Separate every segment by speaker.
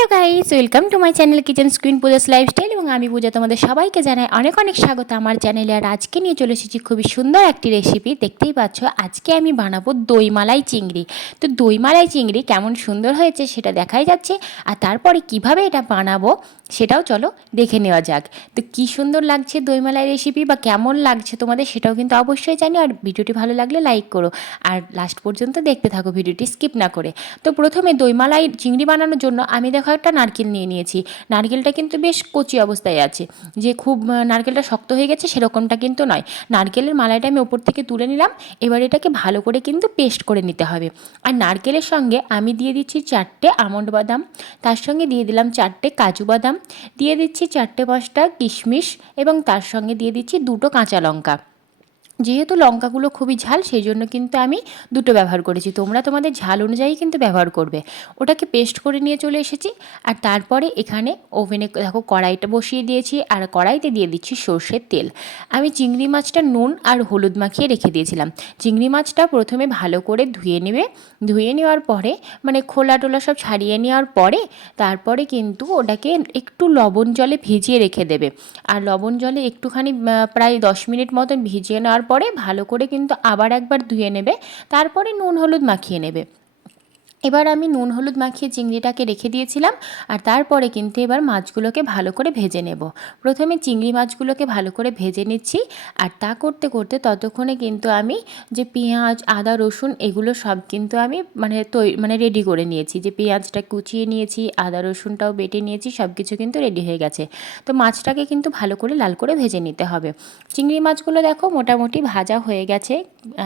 Speaker 1: Hello guys welcome to my channel kitchen screen Puja's lifestyle এবং আমি পূজা তোমাদের সবাইকে জানাই অনেক অনেক স্বাগত আমার চ্যানেলে আর আজকে নিয়ে চলে এসেছি খুবই সুন্দর একটি রেসিপি দেখতেই পাচ্ছ, আজকে আমি বানাবো দই মালাই চিংড়ি। তো দই মালাই চিংড়ি কেমন সুন্দর হয়েছে সেটা দেখাই যাচ্ছে। আর তারপরে কীভাবে এটা বানাবো সেটাও চলো দেখে নেওয়া যাক। তো কি সুন্দর লাগছে দইমালাই রেসিপি বা কেমন লাগছে তোমাদের সেটাও কিন্তু অবশ্যই জানি আর ভিডিওটি ভালো লাগলে লাইক করো। আর লাস্ট পর্যন্ত দেখতে থাকো, ভিডিওটি স্কিপ না করে। তো প্রথমে দইমালাই চিংড়ি বানানোর জন্য আমি দেখো একটা নারকেল নিয়ে নিয়েছি। নারকেলটা কিন্তু বেশ কচি অবস্থায় আছে। যে খুব নারকেলটা শক্ত হয়ে গেছে সেরকমটা কিন্তু নয়। নারকেলের মালাইটা আমি ওপর থেকে তুলে নিলাম। এবার এটাকে ভালো করে কিন্তু পেস্ট করে নিতে হবে। আর নারকেলের সঙ্গে আমি দিয়ে দিচ্ছি চারটে আমন্ড বাদাম। তার সঙ্গে দিয়ে দিলাম চারটে কাজু বাদাম। দিয়ে দিচ্ছি চারটে পাঁচটা কিশমিশ এবং তার সঙ্গে দিয়ে দিচ্ছি দুটো কাঁচা লঙ্কা। যেহেতু লঙ্কাগুলো খুবই ঝাল সেই জন্য কিন্তু আমি দুটো ব্যবহার করেছি। তোমরা তোমাদের ঝাল অনুযায়ী কিন্তু ব্যবহার করবে। ওটাকে পেস্ট করে নিয়ে চলে এসেছি। আর তারপরে এখানে ওভেনে দেখো কড়াইটা বসিয়ে দিয়েছি আর কড়াইতে দিয়ে দিচ্ছি সর্ষের তেল। আমি চিংড়ি মাছটা নুন আর হলুদ মাখিয়ে রেখে দিয়েছিলাম। চিংড়ি মাছটা প্রথমে ভালো করে ধুয়ে নেবে। ধুয়ে নেওয়ার পরে মানে খোলা টোলা সব ছাড়িয়ে নেওয়ার পরে, তারপরে কিন্তু ওটাকে একটু লবণ জলে ভিজিয়ে রেখে দেবে। আর লবণ জলে একটুখানি প্রায় দশ মিনিট মতন ভিজিয়ে নেওয়ার পরে ভালো করে কিন্তু আবার একবার ধুয়ে নেবে। তারপরে নুন হলুদ মাখিয়ে নেবে। এবার আমি নুন, হলুদ মাখিয়ে চিংড়িটাকে রেখে দিয়েছিলাম আর তারপরে কিন্তু এবার মাছগুলোকে ভালো করে ভেজে নেব। প্রথমে চিংড়ি মাছগুলোকে ভালো করে ভেজে নিচ্ছি আর তা করতে করতে ততক্ষণে কিন্তু আমি যে পেঁয়াজ, আদা, রসুন এগুলো সব কিন্তু আমি মানে মানে রেডি করে নিয়েছি। যে পেঁয়াজটা কুচিয়ে নিয়েছি, আদা, রসুনটাও বেটে নিয়েছি সব কিছু কিন্তু রেডি হয়ে গেছে। তো মাছটাকে কিন্তু ভালো করে লাল করে ভেজে নিতে হবে। চিংড়ি মাছগুলো দেখো মোটামুটি ভাজা হয়ে গেছে।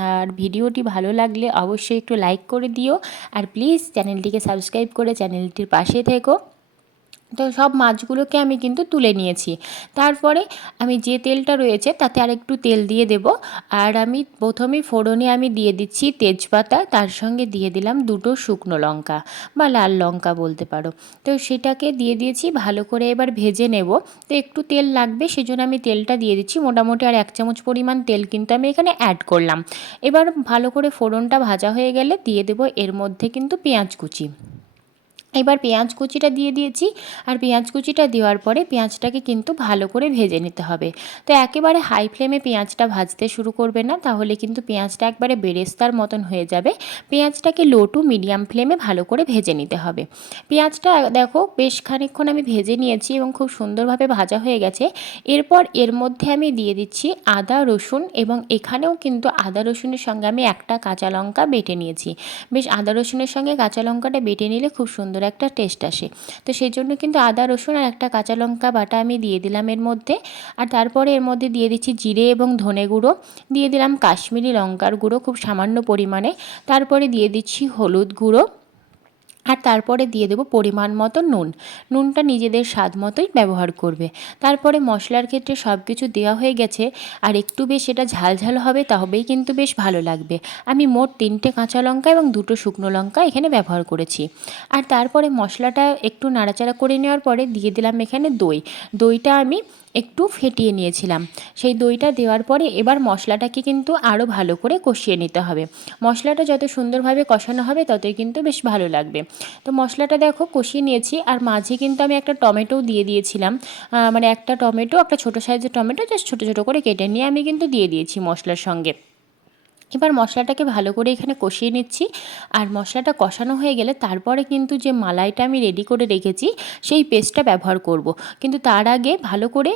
Speaker 1: আর ভিডিওটি ভালো লাগলে অবশ্যই একটু লাইক করে দিও। আর প্লিজ চ্যানেলটিকে সাবস্ক্রাইব করে চ্যানেলটির পাশে থেকো। তো সব মাছগুলোকে আমি কিন্তু তুলে নিয়েছি। তারপরে আমি যে তেলটা রয়েছে তাতে আর একটু তেল দিয়ে দেব। আর আমি প্রথমেই ফোড়নে আমি দিয়ে দিচ্ছি তেজপাতা, তার সঙ্গে দিয়ে দিলাম দুটো শুকনো লঙ্কা বা লাল লঙ্কা বলতে পারো। তো সেটাকে দিয়ে দিয়েছি, ভালো করে এবার ভেজে নেব। তো একটু তেল লাগবে, সেজন্য আমি তেলটা দিয়ে দিচ্ছি। মোটামুটি আর এক চামচ পরিমাণ তেল কিন্তু আমি এখানে অ্যাড করলাম। এবার ভালো করে ফোড়নটা ভাজা হয়ে গেলে দিয়ে দেবো এর মধ্যে কিন্তু পেঁয়াজ কুচি। এবার পেঁয়াজ কুচিটা দিয়ে দিয়েছি আর পেঁয়াজ কুচিটা দেওয়ার পরে পেঁয়াজটাকে কিন্তু ভালো করে ভেজে নিতে হবে। তো একেবারে হাই ফ্লেমে পেঁয়াজটা ভাজতে শুরু করবে না, তাহলে কিন্তু পেঁয়াজটা একবারে বেরেস্তার মতন হয়ে যাবে। পেঁয়াজটাকে লো টু মিডিয়াম ফ্লেমে ভালো করে ভেজে নিতে হবে। পেঁয়াজটা দেখো বেশ খানিকক্ষণ আমি ভেজে নিয়েছি এবং খুব সুন্দরভাবে ভাজা হয়ে গেছে। এরপর এর মধ্যে আমি দিয়ে দিচ্ছি আদা, রসুন এবং এখানেও কিন্তু আদা, রসুনের সঙ্গে আমি একটা কাঁচা লঙ্কা বেটে নিয়েছি। বেশ আদা, রসুনের সঙ্গে কাঁচা লঙ্কাটা বেটে নিলে খুব সুন্দর একটা টেস্ট আসে। তো সেই জন্য কিন্তু আদা, রসুন আর একটা কাঁচা লঙ্কা বাটা আমি দিয়ে দিলাম এর মধ্যে। আর তারপরে এর মধ্যে দিয়ে দিচ্ছি জিরে এবং ধনে গুঁড়ো। দিয়ে দিলাম কাশ্মীরি লঙ্কার গুঁড়ো খুব সামান্য পরিমাণে। তারপরে দিয়ে দিচ্ছি হলুদ গুঁড়ো। আর তারপরে দিয়ে দেবো পরিমাণ মতো নুন। নুনটা নিজেদের স্বাদ মতোই ব্যবহার করবে। তারপরে মশলার ক্ষেত্রে সব কিছু দেওয়া হয়ে গেছে। আর একটু বেশ এটা ঝাল ঝাল হবে তবেই কিন্তু বেশ ভালো লাগবে। আমি মোট তিনটে কাঁচা লঙ্কা এবং দুটো শুকনো লঙ্কা এখানে ব্যবহার করেছি। আর তারপরে মশলাটা একটু নাড়াচাড়া করে নেওয়ার পরে দিয়ে দিলাম এখানে দই। দইটা আমি একটু ফেটিয়ে নিয়েছিলাম। সেই দইটা দেওয়ার পরে এবার মশলাটাকে কিন্তু আরও ভালো করে কষিয়ে নিতে হবে। মশলাটা যত সুন্দরভাবে কষানো হবে, ততই কিন্তু বেশ ভালো লাগবে। তো মশলাটা দেখো কষিয়ে নিয়েছি, আর মাঝে কিন্তু আমি একটা টমেটোও দিয়ে দিয়েছিলাম। মানে একটা টমেটো, একটা ছোটো সাইজের টমেটো, জাস্ট ছোটো ছোটো করে কেটে নিয়ে আমি কিন্তু দিয়ে দিয়েছি মশলার সঙ্গে। এবার মশলাটাকে ভালো করে এখানে কষিয়ে নিচ্ছি। আর মশলাটা কষানো হয়ে গেলে তারপরে কিন্তু যে মালাইটা আমি রেডি করে রেখেছি, সেই পেস্টটা ব্যবহার করব। কিন্তু তার আগে ভালো করে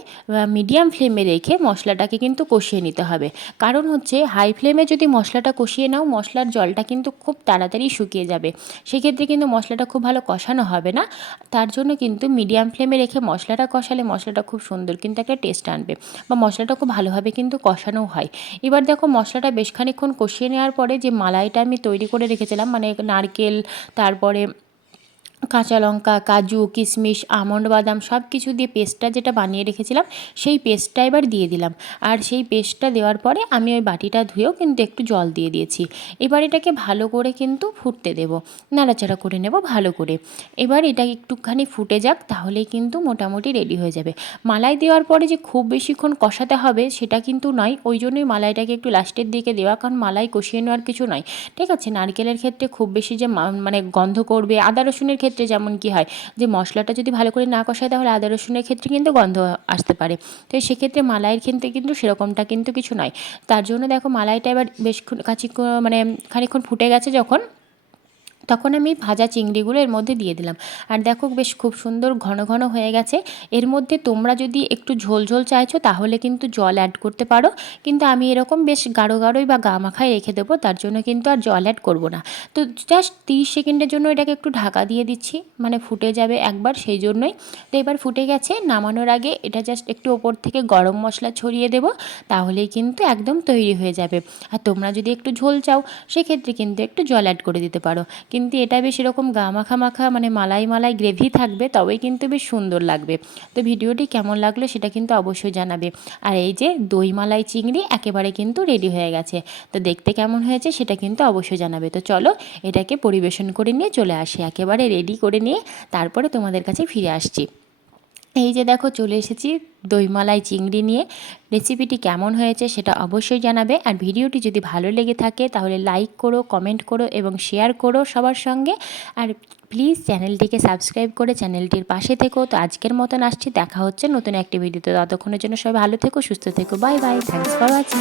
Speaker 1: মিডিয়াম ফ্লেমে রেখে মশলাটাকে কিন্তু কষিয়ে নিতে হবে। কারণ হচ্ছে হাই ফ্লেমে যদি মশলাটা কষিয়ে নাও, মশলার জলটা কিন্তু খুব তাড়াতাড়ি শুকিয়ে যাবে। সেক্ষেত্রে কিন্তু মশলাটা খুব ভালো কষানো হবে না। তার জন্য কিন্তু মিডিয়াম ফ্লেমে রেখে মশলাটা কষালে মশলাটা খুব সুন্দর কিন্তু একটা টেস্ট আনবে। বা মশলাটা খুব ভালোভাবে কিন্তু কষানো হয়। এবার দেখো মশলাটা বেশ খানিকক্ষণ কষিয়ে নেওয়ার পরে যে মালাইটা আমি তৈরি করে রেখেছিলাম মানে নারকেল তারপরে কাঁচা লঙ্কা, কাজু, কিশমিশ, আমন্ড, বাদাম সব কিছু দিয়ে পেস্টটা যেটা বানিয়ে রেখেছিলাম, সেই পেস্টটা এবার দিয়ে দিলাম। আর সেই পেস্টটা দেওয়ার পরে আমি ওই বাটিটা ধুয়েও কিন্তু একটু জল দিয়ে দিয়েছি। এবার এটাকে ভালো করে কিন্তু ফুটতে দেব। নাড়াচাড়া করে নেব ভালো করে। এবার এটা একটুখানি ফুটে যাক, তাহলেই কিন্তু মোটামুটি রেডি হয়ে যাবে। মালাই দেওয়ার পরে যে খুব বেশিক্ষণ কষাতে হবে, সেটা কিন্তু নয়। ওই জন্যই মালাইটাকে একটু লাস্টের দিকে দেওয়া, কারণ মালাই কষিয়ে নেওয়ার কিছু নয়। ঠিক আছে, নারকেলের ক্ষেত্রে খুব বেশি যে মানে গন্ধ করবে, আদা রসুনের ক্ষেত্রে ক্ষেত্রে যেমন কি হয়, যে মশলাটা যদি ভালো করে না কষায় তাহলে আদা, রসুনের ক্ষেত্রে কিন্তু গন্ধ আসতে পারে। তো সেক্ষেত্রে মালাইয়ের ক্ষেত্রে কিন্তু সেরকমটা কিন্তু কিছু নয়। তার জন্য দেখো মালাইটা এবার বেশ কাছি মানে খানিক্ষণ ফুটে গেছে যখন তখন আমি ভাজা চিংড়িগুলো এর মধ্যে দিয়ে দিলাম। আর দেখো বেশ খুব সুন্দর ঘন ঘন হয়ে গেছে। এর মধ্যে তোমরা যদি একটু ঝোল ঝোল চাইছো তাহলে কিন্তু জল অ্যাড করতে পারো। কিন্তু আমি এরকম বেশ গাঢ় গাঢ়ই বা গা মাখায় রেখে দেবো, তার জন্য কিন্তু আর জল অ্যাড করব না। তো জাস্ট তিরিশ সেকেন্ডের জন্য এটাকে একটু ঢাকা দিয়ে দিচ্ছি মানে ফুটে যাবে একবার সেই জন্যই। তো এবার ফুটে গেছে, নামানোর আগে এটা জাস্ট একটু ওপর থেকে গরম মশলা ছড়িয়ে দেবো, তাহলেই কিন্তু একদম তৈরি হয়ে যাবে। আর তোমরা যদি একটু ঝোল চাও, সেক্ষেত্রে কিন্তু একটু জল অ্যাড করে দিতে পারো। কিন্তু এটা বেশ এরকম গা মাখা মাখা মানে মালাই মালাই গ্রেভি থাকবে, তবেই কিন্তু বেশ সুন্দর লাগবে। তো ভিডিওটি কেমন লাগল সেটা কিন্তু অবশ্যই জানাবে। আর এই যে দই মালাই চিংড়ি একেবারে কিন্তু রেডি হয়ে গেছে। তো দেখতে কেমন হয়েছে সেটা কিন্তু অবশ্যই জানাবে। তো চলো এটাকে পরিবেশন করে নিয়ে চলে আসি। একেবারে রেডি করে নিয়ে তারপরে তোমাদের কাছে ফিরে আসছি। এই যে দেখো চলে এসেছি দইমালাই চিংড়ি নিয়ে। রেসিপিটি কেমন হয়েছে সেটা অবশ্যই জানাবে। আর ভিডিওটি যদি ভালো লেগে থাকে তাহলে লাইক করো কমেন্ট করো এবং শেয়ার করো সবার সঙ্গে। আর প্লিজ চ্যানেলটিকে সাবস্ক্রাইব করে চ্যানেলটির পাশে থেকো। তো আজকের মতন আসছি, দেখা হচ্ছে নতুন একটি ভিডিওতে। ততক্ষণের জন্য সবাই ভালো থেকো, সুস্থ থেকো। Bye bye thanks for watching